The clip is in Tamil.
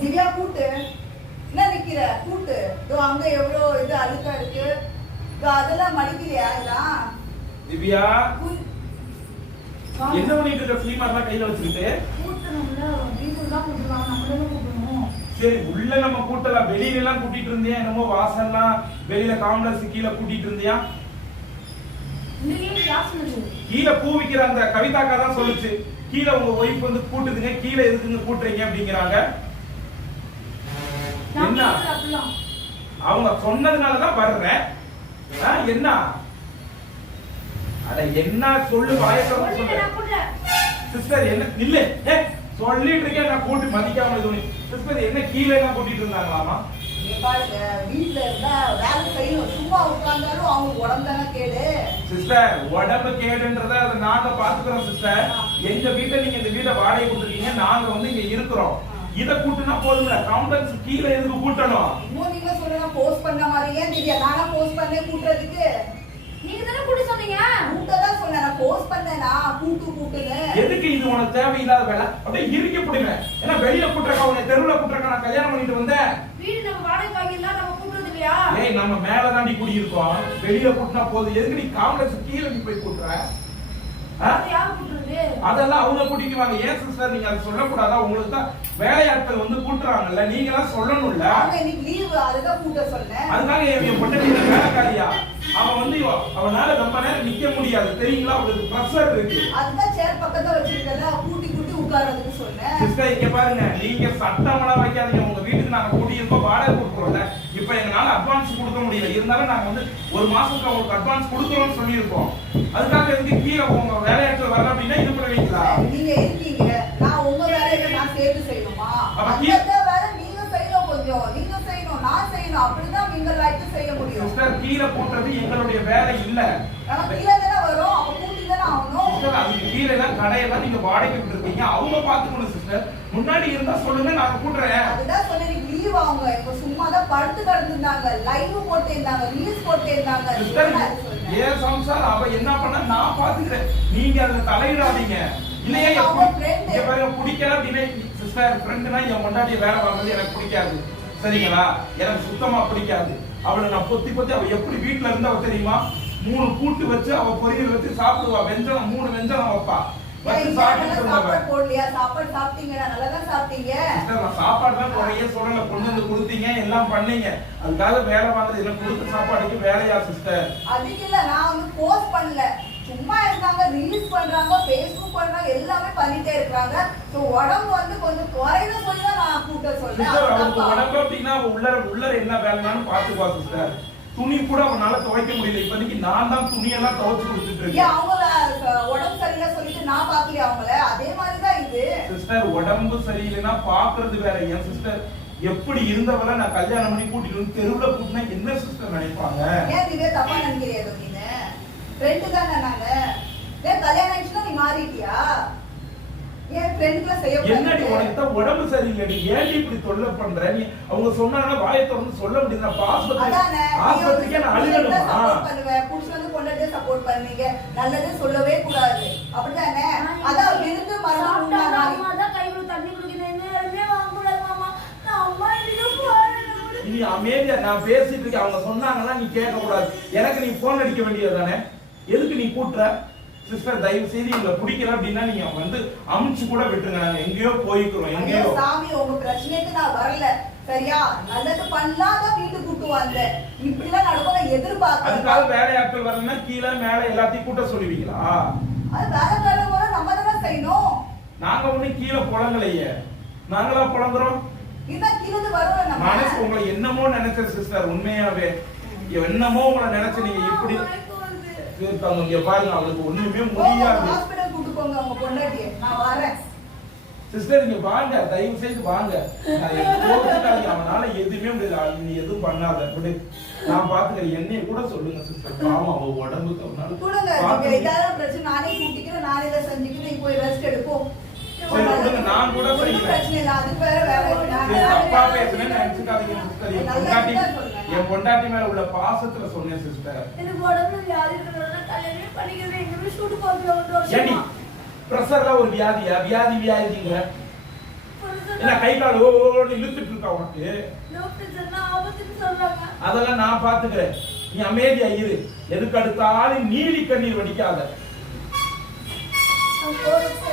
திவ்யா கூட்டு என்ன நிக்கிற கூட்டு அங்க எவ்வளவு இது அழுக்கா இருக்கு அதெல்லாம் மடிக்கலையா இதெல்லாம் திவ்யா என்ன பண்ணிட்டு இருக்க ஃப்ளீமார்லாம் கையில வச்சுக்கிட்டு கூட்டணும்ல வீட்டுல தான் கூட்டுவாங்க நம்மளே கூட்டணும் சரி உள்ள நம்ம கூட்டலாம் வெளியில எல்லாம் கூட்டிட்டு இருந்தியா என்னமோ வாசல்லாம் வெளியில காம்ப்ளெக்ஸ் கீழே கூட்டிட்டு இருந்தியா கீழே பூ விக்கிற அந்த கவிதாக்கா தான் சொல்லுச்சு கீழே உங்க ஒய்ஃப் வந்து கூட்டுதுங்க கீழே எதுக்குங்க கூட்டுறீங்க அப்படிங்கிறாங்க என்ன அவங்க சொன்னதுனாலதான் வர்றேன் என்ன அட என்ன சொல்லு வாயத்தோட சொல்லு சிஸ்டர் என்ன இல்ல சொல்லிட்டு இருக்கேன் நான் கூட்டி மதிக்காம இது சிஸ்டர் என்ன கீழே எல்லாம் கூட்டிட்டு இருந்தாங்களாமா வீட்டுல இருந்தா வேலை செய்யணும் சும்மா உட்கார்ந்தாலும் அவங்க உடம்பு தானே கேடு சிஸ்டர் உடம்பு கேடுன்றத அதை நாங்க பாத்துக்கிறோம் சிஸ்டர் எங்க வீட்டை நீங்க இந்த வீட்டை வாடகை கொடுத்துருக்கீங்க நாங்க வந்து இங்க இருக்கிறோம் இத கூட்டினா போதும்ல காம்ப்ளெக்ஸ் கீழே எதுக்கு கூட்டணும் இன்னும் நீங்க சொல்லுங்க போஸ்ட் பண்ண மாதிரியே தெரியல நானா போஸ்ட் பண்ணே கூட்டுறதுக்கு நீங்க தானே கூட்டி சொன்னீங்க கூட்டதா சொன்னேன் நான் போஸ்ட் பண்ணேனா கூட்டுன்னு எதுக்கு இது உனக்கு தேவையில்லாத வேலை அப்படியே இறுக்கி போடுங்க ஏன்னா வெளியில கூட்டுறக்கா உன்னை தெருவுல கூட்டுறக்கா நான் கல்யாணம் பண்ணிட்டு வந்தேன் வீடு நம்ம வாடகை வாங்கினா நம்ம கூட்டுறது இல்லையா ஏய் நம்ம மேல தாண்டி குடி இருக்கோம் வெளியில கூட்டினா போதும் எதுக்கு நீ காம்ப்ளெக்ஸ் கீழே நீ போய் கூட்டுற அதெல்லாம் அவங்க கூட்டிக்குவாங்க ஏன் சிஸ்டர் நீங்க அதை சொல்லக்கூடாதா உங்களுக்கு தான் வேலையாட்கள் வந்து கூட்டுறாங்கல்ல நீங்க எல்லாம் சொல்லணும்ல அதுக்காக என் பொண்ணு வேலைக்காரியா அவன் வந்து அவனால ரொம்ப நேரம் நிக்க முடியாது தெரியுங்களா அவளுக்கு பிரஷர் இருக்கு அதுதான் சேர் பக்கத்துல வச்சிருக்கல கூட்டி உட்கார்றதுக்கு சொன்னேன் சிஸ்டர் இங்க பாருங்க நீங்க சட்டமெல்லாம் வைக்காதீங்க உங்க வீட்டுக்கு நாங்க கூட்டியிருக்கோம் வாடகை கொடுக்குறோம்ல இப்ப எங்களால அட்வான்ஸ் கொடுக்க முடியல இருந்தாலும் நாங்க வந்து ஒரு மாசத்துக்கு உங்களுக்கு அட்வான்ஸ் கொடுக்குறோம்னு சொல்லியிருக்கோம் அதுக்காக எதுக்கு கீழே உங்க வேலையாட்கள் வரல அப்படின்னா இது பண்ணுவீங்களா நீங்க இருக்கீங்க நான் உங்க வேலையில நான் சேர்த்து செய்யணுமா அந்த வேலை நீங்க செய்யணும் கொஞ்சம் நீங்க செய்யணும் நான் செய்யணும் அப்படிதான் நீங்க லைக் செய்ய முடியும் சிஸ்டர் கீழே போடுறது எங்களுடைய வேலை இல்ல கீழே தானே வரும் அப்ப கூட்டி தானே ஆகணும் சிஸ்டர் அதுக்கு கீழே எல்லாம் கடையெல்லாம் நீங்க வாடகை விட்டுருக்கீங்க அவங்க பாத்துக்கணும் சிஸ்டர் முன்னாடி இருந்தா சொல்லுங்க நான் கூட்டுறேன் அதுதான் சொன்னேன் லீவ் அவங்க இப்ப சும்மா தான் படுத்து கிடந்துருந்தாங்க லைவ் போட்டு இருந்தாங்க ரீல்ஸ் போட்டு இருந்தாங்க ஏன் சம்சார் அவ என்ன பண்ண நான் பாத்துக்கிறேன் நீங்க அதுல தலையிடாதீங்க இல்லையா பிடிக்கல அப்படின்னா சிஸ்டர் ஃப்ரெண்டுனா என் முன்னாடி வேலை வாங்குறது எனக்கு பிடிக்காது சரிங்களா எனக்கு சுத்தமா பிடிக்காது அவளை நான் பொத்தி அவ எப்படி வீட்டுல இருந்தா தெரியுமா 3 கூட்டு வச்சு அவ பொரியல் வச்சு சாப்பிடுவா வெஞ்சனம் 3 வெஞ்சனம் வைப்பா வச்சு சாப்பிட்டு போடலையா சாப்பாடு சாப்பிட்டீங்க நல்லா தான் சாப்பிட்டீங்க நான் சாப்பாடுலாம் குறைய சொல்லல கொண்டு வந்து கொடுத்தீங்க எல்லாம் பண்ணீங்க அதுக்காக வேலை வாங்குறது எனக்கு கொடுத்த சாப்பாடுக்கு வேலையா சிஸ்டர் அதுக்கு இல்ல நான் வந்து போஸ்ட் பண்ணல சும்மா இருக்காங்க ரீல்ஸ் பண்றாங்க ஃபேஸ்புக் பண்றாங்க எல்லாமே பண்ணிட்டே இருக்காங்க சோ உடம்பு வந்து கொஞ்சம் குறையுது சொல்லி தான் நான் கூட்ட சொல்றேன் உடம்பு அப்படின்னா உள்ளர என்ன வேலைன்னு பாத்துக்குவா சிஸ்டர் துணி கூட அவனால துவைக்க முடியல இப்போதைக்கு நான் தான் துணியெல்லாம் துவைச்சு கொடுத்துட்டு இருக்கேன் அவங்க உடம்பு சரியில்லை சொல்லிட்டு நான் பாக்கலையா அவங்கள அதே மாதிரி தான் இது சிஸ்டர் உடம்பு சரியில்லைன்னா பாக்குறது வேற என் சிஸ்டர் எப்படி இருந்தவரை நான் கல்யாணம் பண்ணி கூட்டிட்டு வந்து தெருவுல கூட்டினா என்ன சிஸ்டர் நினைப்பாங்க ஏன் இதே தப்பா நினைக்கிறீங்க நீங்க ஃப்ரெண்டு தானே நாங்க ஏன் கல்யாணம் ஆயிடுச்சுன்னா நீ மாறிட்டியா ஏன் ஃப்ரெண்ட்ல செய்ய என்னடி உனக்கு தான் உடம்பு சரியில்லைடி ஏன் இப்படி தொல்லை பண்ற நீ அவங்க சொன்னாங்க வாயை திறந்து சொல்ல முடியாது நான் ஆஸ்பத்திரிக்கே நான் அழுகணுமா சப்போர்ட் பண்ணுவேன் புடிச்சு வந்து கொண்டதே சப்போர்ட் பண்ணீங்க நல்லதே சொல்லவே கூடாது அப்படிதானே அதான் விருந்து மரணம் தான் கையில தண்ணி குடிக்கிறேன் நேரமே வாங்க கூடாது மாமா நான் அம்மா நீ அமைதியா நான் பேசிட்டு இருக்கேன் அவங்க சொன்னாங்கன்னா நீ கேட்க கூடாது எனக்கு நீ போன் அடிக்க வேண்டியதுதானே எதுக்கு நீ கூட்டுற சிஸ்டர் தயவு செய்து எங்களை பிடிக்கல அப்படின்னா நீங்க வந்து அமுச்சு கூட விட்டுருங்க நாங்க எங்கேயோ போய்க்கிறோம் எங்கேயோ சாமி உங்க பிரச்சனைக்கு நான் வரல சரியா நல்லது பண்ணாத வீட்டுக்கு கூட்டு வந்த இப்படிலாம் நடக்கும் எதிர்பார்க்க அதுக்காக வேலையாட்கள் வரணும்னா கீழே மேல எல்லாத்தையும் கூட்ட சொல்லுவீங்களா அது வேலைக்காரங்க வர நம்ம தானே செய்யணும் நாங்க ஒண்ணு கீழே புலங்கலையே நாங்களா புலங்குறோம் இதான் கீழே வரும் நம்ம மனசு உங்களை என்னமோ நினைச்ச சிஸ்டர் உண்மையாவே என்னமோ உங்களை நினைச்சு நீங்க இப்படி இங்க பாருங்க அவளுக்கு ஒண்ணுமே முடியாது ஹாஸ்பிடல் கூட்டி போங்க உங்க பொண்டாட்டியை நான் வரேன் சிஸ்டர் நீங்க வாங்க தயவு செய்து வாங்க அவனால எதுவுமே முடியாது நீ எதுவும் பண்ணாத அப்படி நான் பாத்துக்கிறேன் என்னைய கூட சொல்லுங்க சிஸ்டர் பாவம் அவ உடம்புக்கு அவனால ஏதாவது பிரச்சனை நானே கூட்டிக்கிறேன் நானே இதை செஞ்சுக்கிறேன் நீ போய் ரெஸ்ட் எடுப்போம் நான் கூட பிரச்சனை இல்ல அதுக்கு வேற வேலை அப்பா பேசுறேன்னு நினைச்சுக்காதீங்க என் பொண்டாட்டி மேல உள்ள பாசத்துல சொன்னேன் சிஸ்டர் எனக்கு உடம்புல வியாதி இருக்கிறதுனால கல்யாணமே பண்ணிக்கிறேன் எங்க ஷூட் போறதுல 1 வருஷம் பிரஷர்ல ஒரு வியாதியா வியாதிங்கிற என்ன கை கால் ஓடி இழுத்துட்டு இருக்கா உனக்கு? டாக்டர் சொன்னா ஆபத்துன்னு சொல்றாங்க. அதெல்லாம் நான் பாத்துக்கிறேன். நீ அமைதியா இரு. எதுக்கு அடுத்தாலும் நீலி கண்ணீர் வடிக்காத. நான் போறேன்.